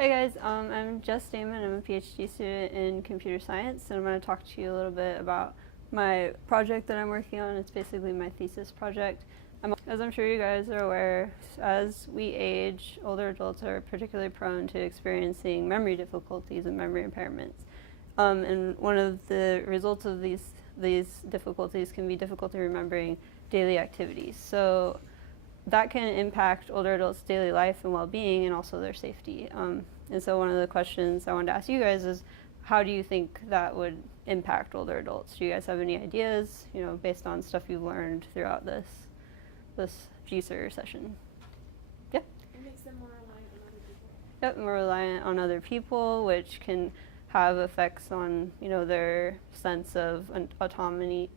Hey guys, I'm Jess Damon. I'm a PhD student in computer science, and I'm going to talk to you a little bit about my project that I'm working on. It's basically my thesis project. As I'm sure you guys are aware, as we age, older adults are particularly prone to experiencing memory difficulties and memory impairments. And one of the results of these difficulties can be difficulty remembering daily activities. So that can impact older adults' daily life and well-being and also their safety. And so one of the questions I wanted to ask you guys is, how do you think that would impact older adults? Do you guys have any ideas, based on stuff you've learned throughout this GSER session? Yeah? It makes them more reliant on other people. Yep, more reliant on other people, which can have effects on, their sense of autonomy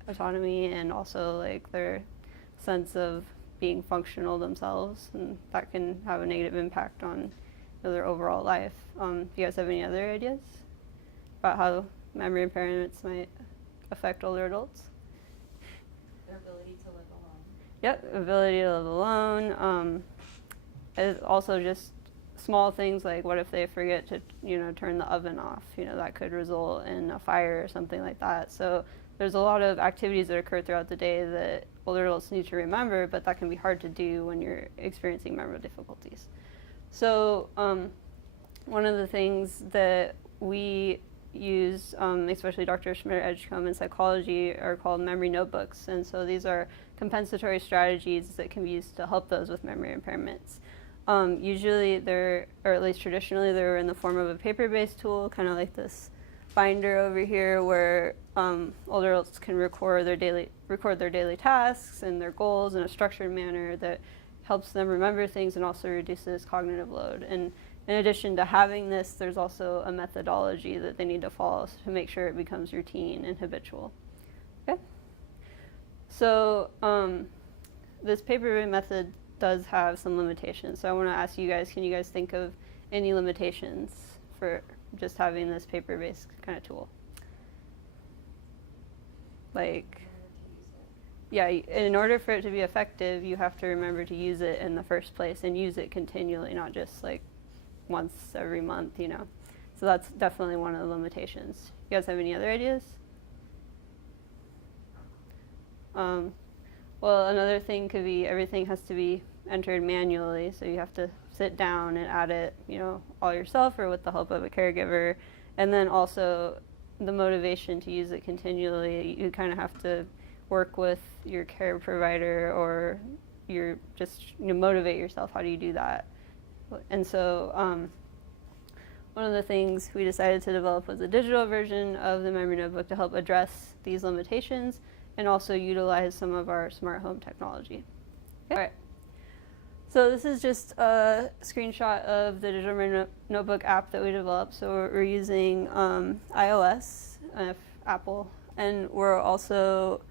and also like their sense of being functional themselves, and that can have a negative impact on their overall life. Do you guys have any other ideas about how memory impairments might affect older adults? Their ability to live alone. Yep, ability to live alone. Also just small things like, what if they forget to turn the oven off? That could result in a fire or something like that. So there's a lot of activities that occur throughout the day that older adults need to remember, but that can be hard to do when you're experiencing memory difficulties. So one of the things that we use, especially Dr. Schmidt-Edgecombe in psychology, are called memory notebooks. And so these are compensatory strategies that can be used to help those with memory impairments. Usually or at least traditionally, they're in the form of a paper-based tool, kind of like this binder over here, where older adults can record their daily tasks and their goals in a structured manner that helps them remember things and also reduces cognitive load. And in addition to having this, there's also a methodology that they need to follow to make sure it becomes routine and habitual. Okay. So this paper method does have some limitations. So I want to ask you guys, can you guys think of any limitations for just having this paper-based kind of tool? Like, yeah, in order for it to be effective, you have to remember to use it in the first place and use it continually, not just like once every month, So that's definitely one of the limitations. You guys have any other ideas? Well, another thing could be everything has to be entered manually, so you have to sit down and add it, all yourself or with the help of a caregiver. And then also the motivation to use it continually, you kind of have to work with your care provider, or you're just motivate yourself. How do you do that? And so one of the things we decided to develop was a digital version of the memory notebook to help address these limitations and also utilize some of our smart home technology. Okay. All right. So this is just a screenshot of the digital memory notebook app that we developed. So we're using iOS, Apple, and we're also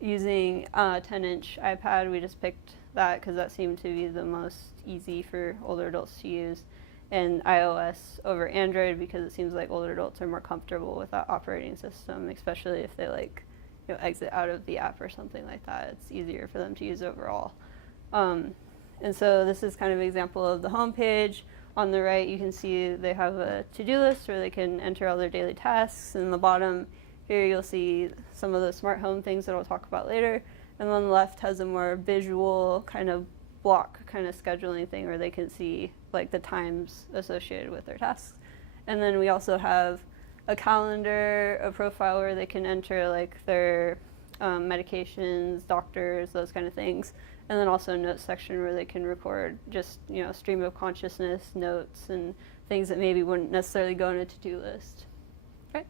using a 10-inch iPad. We just picked that because that seemed to be the most easy for older adults to use, and iOS over Android because it seems like older adults are more comfortable with that operating system, especially if they exit out of the app or something like that. It's easier for them to use overall. And so this is kind of an example of the home page. On the right, you can see they have a to-do list where they can enter all their daily tasks. And in the bottom here, you'll see some of the smart home things that I'll talk about later. And on the left has a more visual kind of block kind of scheduling thing where they can see like the times associated with their tasks. And then we also have a calendar, a profile where they can enter like their medications, doctors, those kind of things. And then also a notes section where they can record just, stream of consciousness, notes, and things that maybe wouldn't necessarily go in a to-do list. Okay.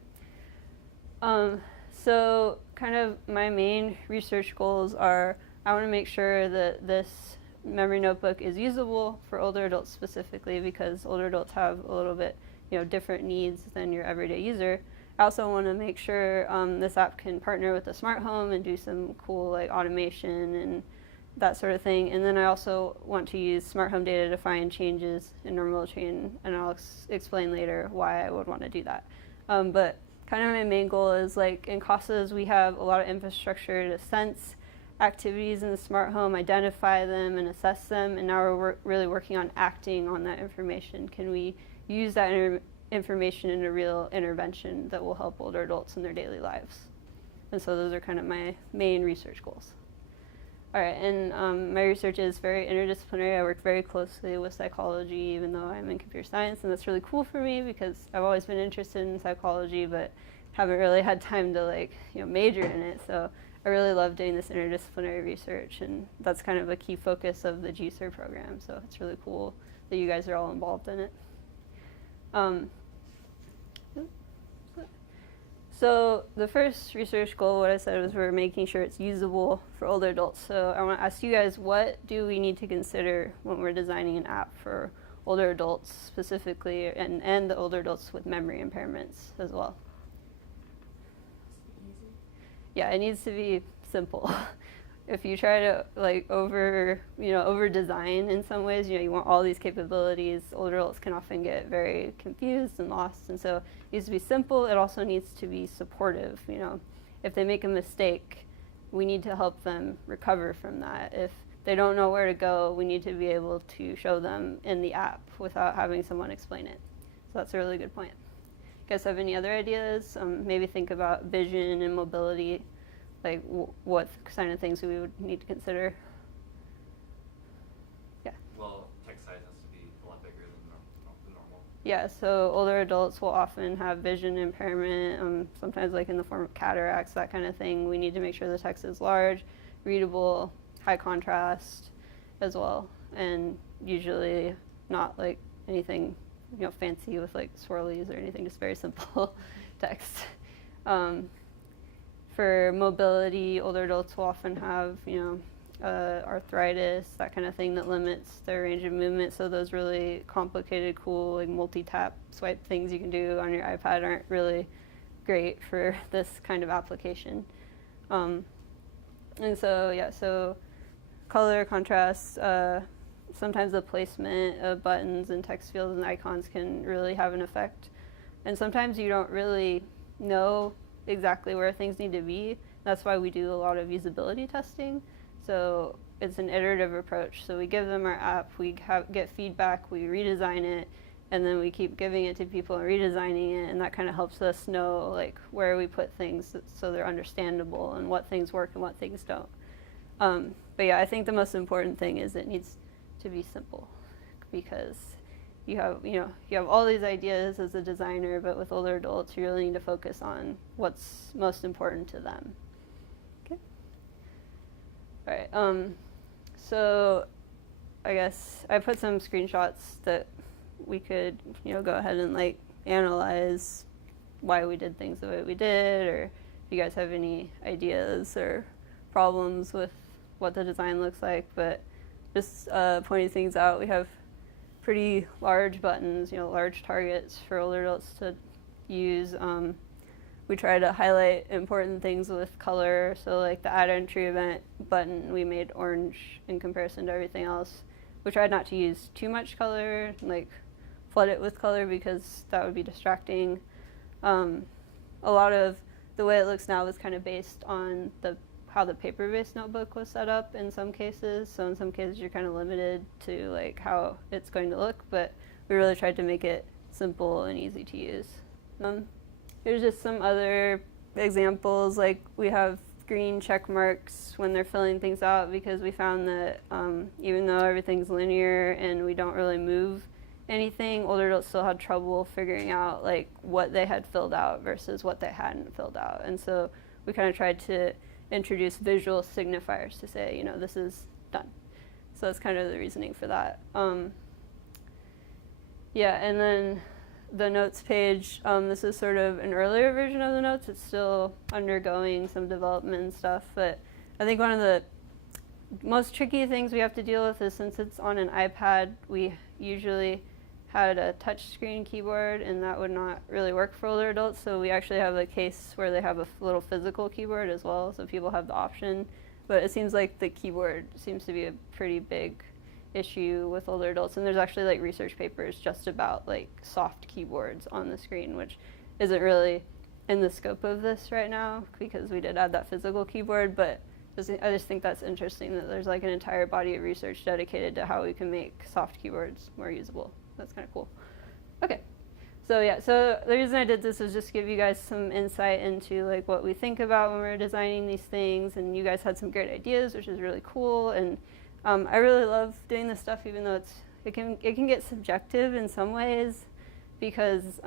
So kind of my main research goals are, I want to make sure that this memory notebook is usable for older adults specifically, because older adults have a little bit, different needs than your everyday user. I also want to make sure this app can partner with the smart home and do some cool automation and that sort of thing. And then I also want to use smart home data to find changes in normal chain, and I'll explain later why I would want to do that. But kind of my main goal is in CASAs we have a lot of infrastructure to sense activities in the smart home, identify them and assess them, and now we're really working on acting on that information. Can we use that information in a real intervention that will help older adults in their daily lives? And so those are kind of my main research goals. All right, and my research is very interdisciplinary. I work very closely with psychology, even though I'm in computer science, and that's really cool for me because I've always been interested in psychology, but haven't really had time to major in it. So I really love doing this interdisciplinary research, and that's kind of a key focus of the GSER program. So it's really cool that you guys are all involved in it. So the first research goal, what I said, was we're making sure it's usable for older adults. So I want to ask you guys, what do we need to consider when we're designing an app for older adults specifically, and the older adults with memory impairments as well? Yeah, it needs to be simple. If you try to over design in some ways, you want all these capabilities, older adults can often get very confused and lost. And so it needs to be simple. It also needs to be supportive. If they make a mistake, we need to help them recover from that. If they don't know where to go, we need to be able to show them in the app without having someone explain it. So that's a really good point. You guys have any other ideas? Maybe think about vision and mobility. What kind of things we would need to consider? Yeah. Well, text size has to be a lot bigger than normal. Yeah, so older adults will often have vision impairment, sometimes in the form of cataracts, that kind of thing. We need to make sure the text is large, readable, high contrast as well, and usually not anything fancy with swirlies or anything, just very simple text. For mobility, older adults will often have, arthritis, that kind of thing that limits their range of movement. So those really complicated, cool, multi-tap swipe things you can do on your iPad aren't really great for this kind of application. And so, yeah, so color, contrast, sometimes the placement of buttons and text fields and icons can really have an effect. And sometimes you don't really know exactly where things need to be. That's why we do a lot of usability testing. So it's an iterative approach. So we give them our app, we get feedback, we redesign it, and then we keep giving it to people and redesigning it, and that kind of helps us know where we put things so they're understandable and what things work and what things don't. But yeah, I think the most important thing is it needs to be simple, because you have all these ideas as a designer, but with older adults, you really need to focus on what's most important to them. Okay. All right. So I guess I put some screenshots that we could, go ahead and analyze why we did things the way we did, or if you guys have any ideas or problems with what the design looks like. But just pointing things out, we have pretty large buttons, large targets for older adults to use. We try to highlight important things with color. So the add entry event button, we made orange in comparison to everything else. We tried not to use too much color, flood it with color, because that would be distracting. A lot of the way it looks now is kind of based on how the paper-based notebook was set up in some cases. So in some cases you're kind of limited to how it's going to look, but we really tried to make it simple and easy to use. Here's just some other examples. We have green check marks when they're filling things out, because we found that even though everything's linear and we don't really move anything, older adults still had trouble figuring out what they had filled out versus what they hadn't filled out. And so we kind of tried to introduce visual signifiers to say, this is done. So that's kind of the reasoning for that. Yeah, and then the notes page, this is sort of an earlier version of the notes. It's still undergoing some development and stuff, but I think one of the most tricky things we have to deal with is, since it's on an iPad, we usually had a touchscreen keyboard, and that would not really work for older adults. So we actually have a case where they have a little physical keyboard as well, so people have the option. But it seems like the keyboard seems to be a pretty big issue with older adults, and there's actually research papers just about soft keyboards on the screen, which isn't really in the scope of this right now, because we did add that physical keyboard, but I just think that's interesting that there's like an entire body of research dedicated to how we can make soft keyboards more usable. That's kind of cool. Okay. So yeah, so the reason I did this was just to give you guys some insight into like what we think about when we're designing these things, and you guys had some great ideas, which is really cool. And I really love doing this stuff, even though it can get subjective in some ways, because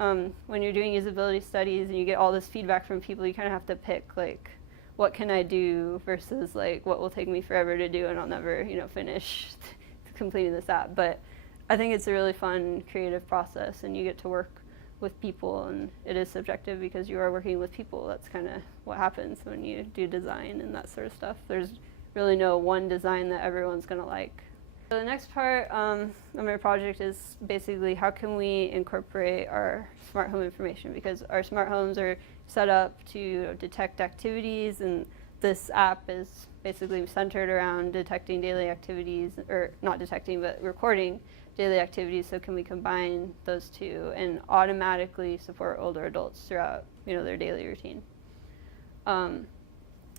when you're doing usability studies and you get all this feedback from people, you kind of have to pick like, what can I do versus like what will take me forever to do and I'll never, finish completing this app. But I think it's a really fun creative process, and you get to work with people, and it is subjective because you are working with people. That's kind of what happens when you do design and that sort of stuff. There's really no one design that everyone's going to like. So the next part of my project is basically how can we incorporate our smart home information, because our smart homes are set up to detect activities, and this app is basically centered around detecting daily activities, or not detecting, but recording daily activities. So can we combine those two and automatically support older adults throughout, their daily routine?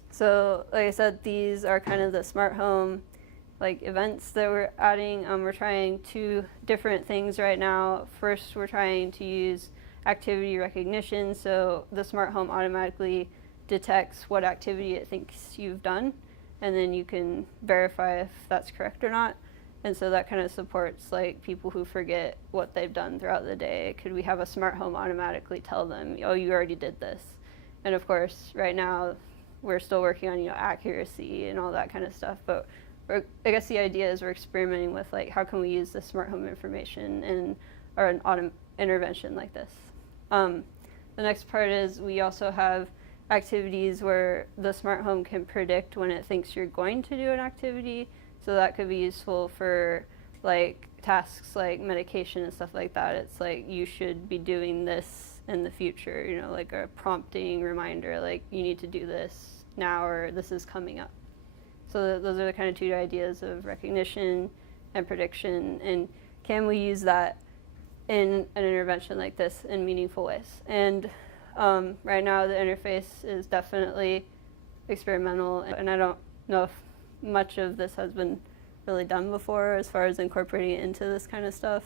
So like I said, these are kind of the smart home events that we're adding. We're trying 2 different things right now. First, we're trying to use activity recognition, so the smart home automatically detects what activity it thinks you've done, and then you can verify if that's correct or not. And so that kind of supports people who forget what they've done throughout the day. Could we have a smart home automatically tell them, oh, you already did this? And of course, right now we're still working on accuracy and all that kind of stuff, but I guess the idea is we're experimenting with how can we use the smart home information or an auto intervention like this. The next part is we also have activities where the smart home can predict when it thinks you're going to do an activity. So that could be useful for tasks like medication and stuff like that. It's you should be doing this in the future, like a prompting reminder, you need to do this now, or this is coming up. So those are the kind of 2 ideas of recognition and prediction, and can we use that in an intervention like this in meaningful ways? And right now the interface is definitely experimental, and I don't know if much of this has been really done before as far as incorporating it into this kind of stuff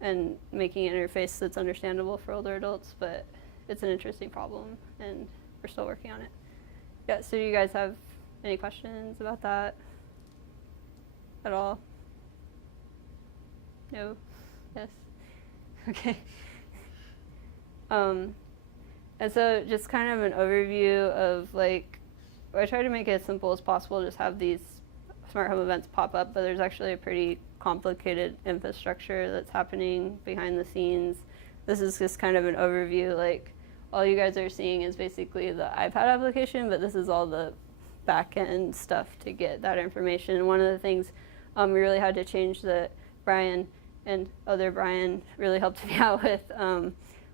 and making an interface that's understandable for older adults, but it's an interesting problem and we're still working on it. Yeah, so do you guys have any questions about that at all? No? Yes? Okay. And so just kind of an overview of I try to make it as simple as possible, just have these smart home events pop up, but there's actually a pretty complicated infrastructure that's happening behind the scenes. This is just kind of an overview, all you guys are seeing is basically the iPad application, but this is all the back-end stuff to get that information. One of the things we really had to change that Brian and other Brian really helped me out with,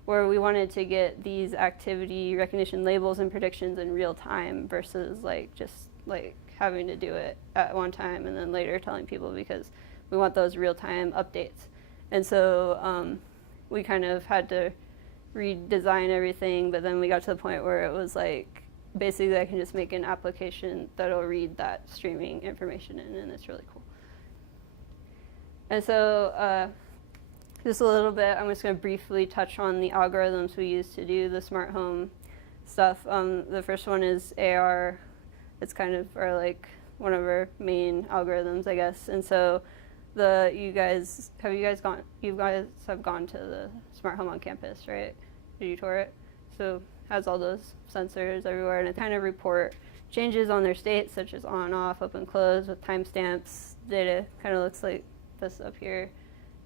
where we wanted to get these activity recognition labels and predictions in real time versus just having to do it at one time and then later telling people, because we want those real-time updates. And so we kind of had to redesign everything, but then we got to the point where it was basically I can just make an application that'll read that streaming information in, and it's really cool. And so just a little bit, I'm just going to briefly touch on the algorithms we use to do the smart home stuff. The first one is AR. It's kind of our one of our main algorithms, I guess. And so you guys have gone to the smart home on campus, right? Did you tour it? So it has all those sensors everywhere, and it kind of report changes on their state, such as on, off, open, close, with timestamps. Data kind of looks like this up here.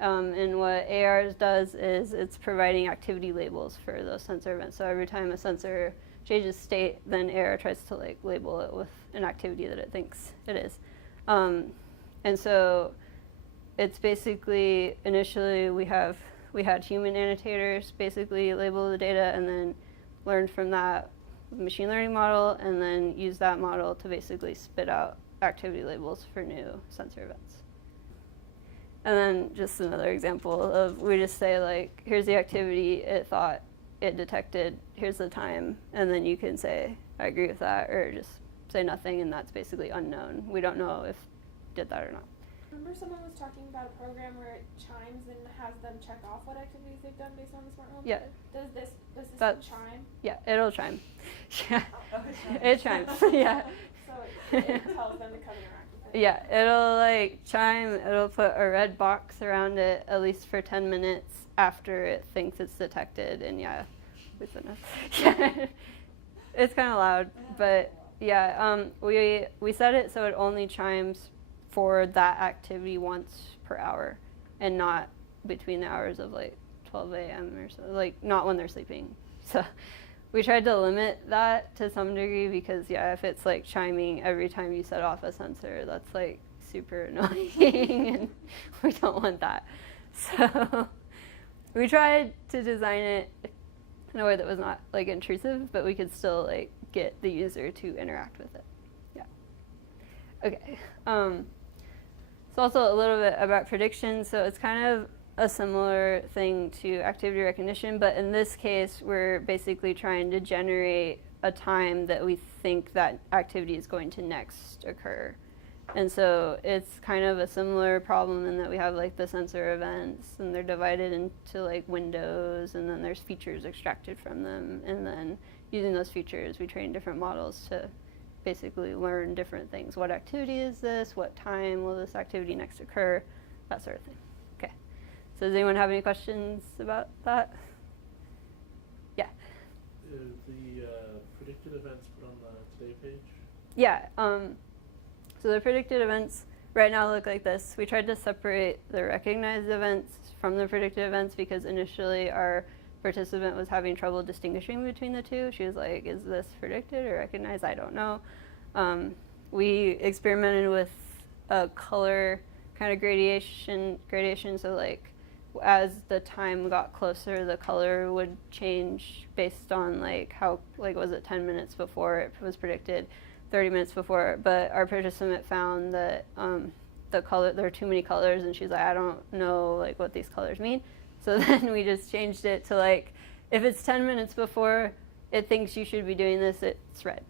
And what AR does is it's providing activity labels for those sensor events. So every time a sensor changes state, then AR tries to label it with an activity that it thinks it is. And so it's basically, initially we had human annotators basically label the data and then learn from that machine learning model, and then use that model to basically spit out activity labels for new sensor events. And then just another example of, we just say here's the activity it thought it detected, here's the time, and then you can say I agree with that or just say nothing, and that's basically unknown. We don't know if did that or not. Remember someone was talking about a program where it chimes and has them check off what activities they've done based on the smart home? Yeah. Does this That's- chime? Yeah, it'll chime. Yeah, Oh, it chimes. Yeah. So it tells them to come interact with it? Yeah, it'll like chime, it'll put a red box around it at least for 10 minutes after it thinks it's detected, and yeah, it's enough. Yeah. It's kind of loud, but yeah, we set it so it only chimes for that activity once per hour, and not between the hours of like 12 a.m. or so, like not when they're sleeping. So we tried to limit that to some degree because yeah, if it's like chiming every time you set off a sensor, that's like super annoying, and we don't want that. So we tried to design it in a way that was not like intrusive, but we could still like get the user to interact with it. Yeah. Okay. So also a little bit about prediction. So it's kind of a similar thing to activity recognition, but in this case, we're basically trying to generate a time that we think that activity is going to next occur. And so it's kind of a similar problem in that we have like the sensor events, and they're divided into like windows, and then there's features extracted from them, and then using those features we train different models to basically learn different things. What activity is this? What time will this activity next occur? That sort of thing. Okay. So does anyone have any questions about that? Yeah. Is the predicted events put on the Today page? Yeah. So the predicted events right now look like this. We tried to separate the recognized events from the predicted events because initially our participant was having trouble distinguishing between the two. She was like, is this predicted or recognized? I don't know. We experimented with a color kind of gradation. So like as the time got closer, the color would change based on like how, like was it 10 minutes before it was predicted, 30 minutes before, but our participant found that the color, there are too many colors, and she's like, I don't know like what these colors mean. So then we just changed it to like, if it's 10 minutes before it thinks you should be doing this, it's red.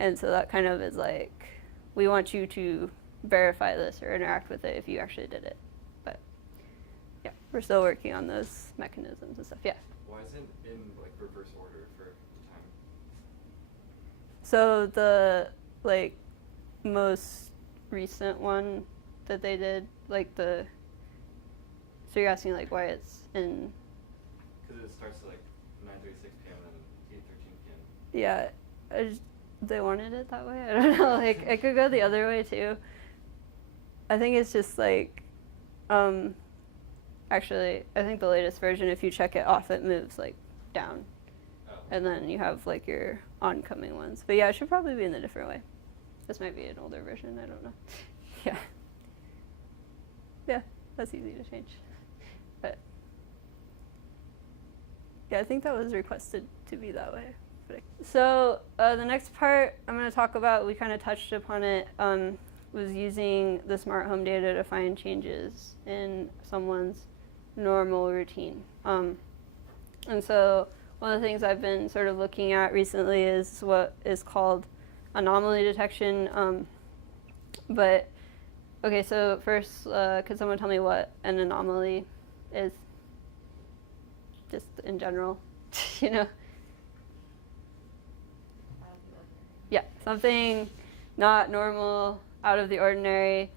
And so that kind of is like, we want you to verify this or interact with it if you actually did it. But yeah, we're still working on those mechanisms and stuff. Yeah. Why isn't it in like reverse order for the time? So the like most recent one that they did, like the, so you're asking like why it's in? Because it starts at like 9:36 p.m. and 8:13 p.m. Yeah, they wanted it that way. I don't know. Like it could go the other way too. I think it's just like, actually, I think the latest version, if you check it off, it moves like down, and then you have like your oncoming ones. But yeah, it should probably be in a different way. This might be an older version. I don't know. Yeah. Yeah, that's easy to change. But yeah, I think that was requested to be that way. So the next part I'm going to talk about, we kind of touched upon it, was using the smart home data to find changes in someone's normal routine. And so one of the things I've been sort of looking at recently is what is called anomaly detection. But okay, so first, could someone tell me what an anomaly is? Just in general, you know? Yeah, something not normal, out of the ordinary.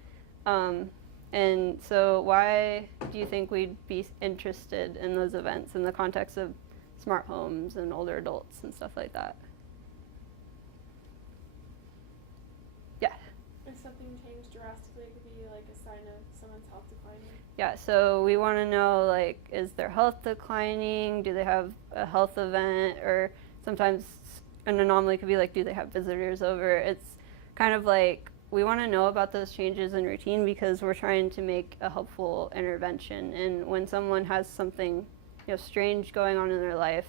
And so why do you think we'd be interested in those events in the context of smart homes and older adults and stuff like that? Yeah. If something changed drastically, it could be like a sign of someone's health declining. Yeah, so we want to know, like, is their health declining? Do they have a health event? Or sometimes an anomaly could be like, do they have visitors over? It's kind of like, we want to know about those changes in routine because we're trying to make a helpful intervention. And when someone has something, you know, strange going on in their life,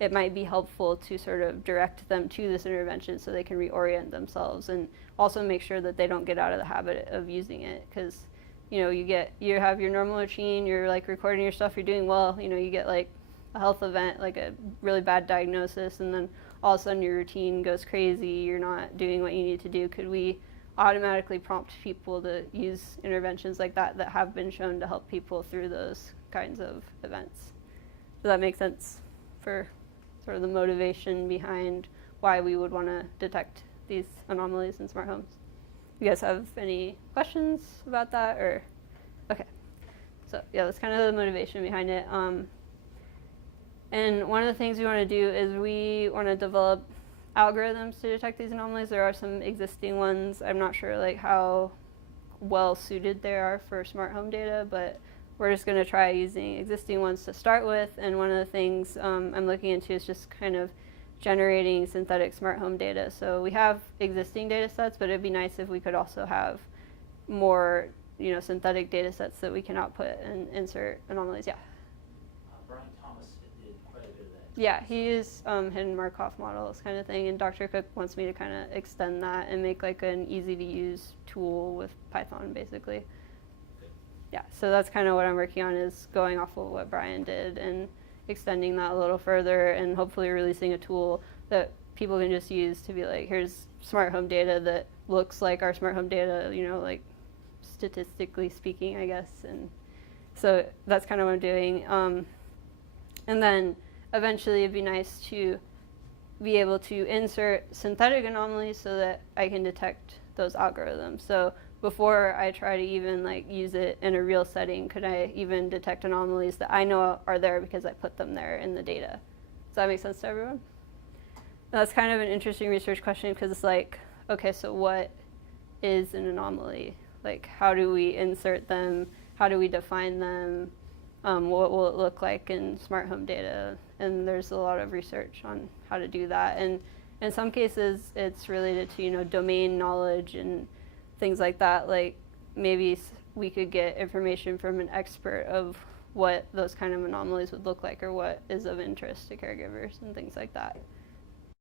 it might be helpful to sort of direct them to this intervention so they can reorient themselves and also make sure that they don't get out of the habit of using it. Because, you know, you have your normal routine, you're like recording your stuff, you're doing well, you know, you get like a health event, like a really bad diagnosis, and then all of a sudden your routine goes crazy, you're not doing what you need to do, could we automatically prompt people to use interventions like that that have been shown to help people through those kinds of events? Does that make sense for sort of the motivation behind why we would want to detect these anomalies in smart homes? You guys have any questions about that, or? Okay. So yeah, that's kind of the motivation behind it. And one of the things we want to do is we want to develop algorithms to detect these anomalies. There are some existing ones. I'm not sure like how well suited they are for smart home data, but we're just going to try using existing ones to start with. And one of the things I'm looking into is just kind of generating synthetic smart home data. So we have existing data sets, but it'd be nice if we could also have more, synthetic data sets that we can output and insert anomalies. Yeah. Brian Thomas did quite a bit of that. Yeah, he used hidden Markov models kind of thing, and Dr. Cook wants me to kind of extend that and make like an easy to use tool with Python, basically. Good. Yeah, so that's kind of what I'm working on, is going off of what Brian did and extending that a little further, and hopefully releasing a tool that people can just use to be like, here's smart home data that looks like our smart home data, like statistically speaking, I guess. And so that's kind of what I'm doing. And then eventually it'd be nice to be able to insert synthetic anomalies so that I can detect those algorithms. So before I try to even like use it in a real setting, could I even detect anomalies that I know are there because I put them there in the data? Does that make sense to everyone? That's kind of an interesting research question, because it's like, okay, so what is an anomaly? Like, how do we insert them? How do we define them? What will it look like in smart home data? And there's a lot of research on how to do that. And in some cases, it's related to, domain knowledge and things like that. Like, maybe we could get information from an expert of what those kind of anomalies would look like, or what is of interest to caregivers and things like that.